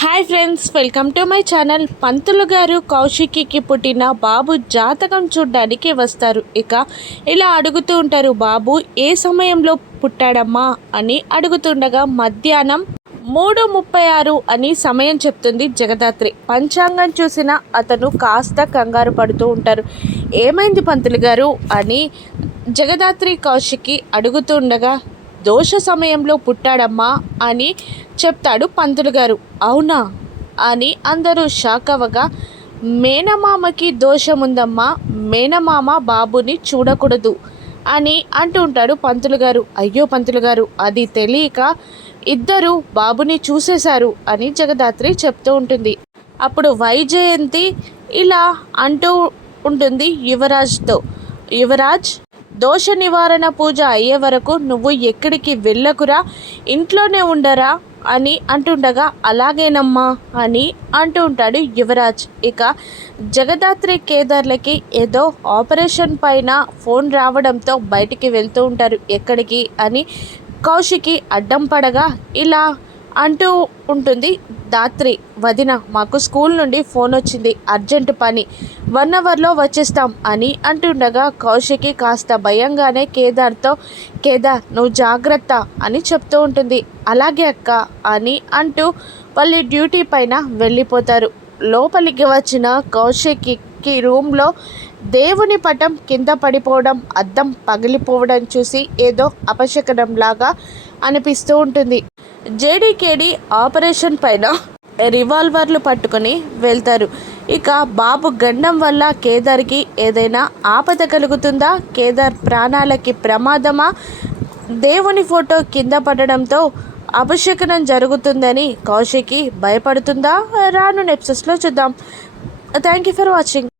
Hi friends welcome to my channel. పంతులు గారు కౌశికికి పుట్టిన బాబు జాతకం చూడ్డానికి వస్తారు. ఇక ఇలా అడుగుతూ ఉంటారు బాబు ఏ సమయంలో పుట్టాడమ్మా? అని అడుగుతుండగా మధ్యాహ్నం మూడు ముప్పై ఆరు అని సమయం చెప్తుంది జగదాత్రి. పంచాంగం చూసిన అతను కాస్త కంగారు పడుతూ ఉంటారు. ఏమైంది పంతులు గారు? అని జగదాత్రి కౌశికి అడుగుతుండగా దోష సమయంలో పుట్టాడమ్మా అని చెప్తాడు పంతులు గారు. అవునా? అని అందరూ షాక్ అవ్వగా మేనమామకి దోషముందమ్మా మేనమామ బాబుని చూడకూడదు అని అంటూ ఉంటాడు పంతులు గారు. అయ్యో పంతులు గారు అది తెలియక ఇద్దరు బాబుని చూసేశారు అని జగదాత్రి చెప్తూ ఉంటుంది. అప్పుడు వైజయంతి ఇలా అంటూ ఉంటుంది యువరాజ్తో. యువరాజ్ దోష నివారణ పూజ అయ్యే వరకు నువ్వు ఎక్కడికి వెళ్ళకురా ఇంట్లోనే ఉండరా అని అంటుండగా అలాగేనమ్మా అని అంటూ ఉంటాడు యువరాజ్. ఇక జగదాత్రి కేదార్లకి ఏదో ఆపరేషన్ పైన ఫోన్ రావడంతో బయటికి వెళ్తూ ఉంటారు ఎక్కడికి అని కౌశికి అడ్డం పడగా ఇలా అంటూ ఉంటుంది. దాత్రి వదిన మాకు స్కూల్ నుండి ఫోన్ వచ్చింది. అర్జెంటు పని. వన్ అవర్లో వచ్చేస్తాం అని అంటుండగా కౌశికి కాస్త భయంగానే కేదార్తో కేదార్ నువ్వు జాగ్రత్త అని చెప్తూ ఉంటుంది. అలాగే అక్క అని అంటూ వాళ్ళు డ్యూటీ పైన వెళ్ళిపోతారు. లోపలికి వచ్చిన కౌశికి రూమ్లో దేవుని పటం కింద పడిపోవడం అద్దం పగిలిపోవడం చూసి ఏదో అపశకనంలాగా అనిపిస్తూ ఉంటుంది. జేడీకేడీ ఆపరేషన్ పైన రివాల్వర్లు పట్టుకొని వెళ్తారు. ఇక బాబు గండం వల్ల కేదార్కి ఏదైనా ఆపద కలుగుతుందా? కేదార్ ప్రాణాలకి ప్రమాదమా? దేవుని ఫోటో కింద పడడంతో అభిషేకనం జరుగుతుందని కౌశికి భయపడుతుందా? రాను నెప్సెస్లో చూద్దాం. Thank you for watching.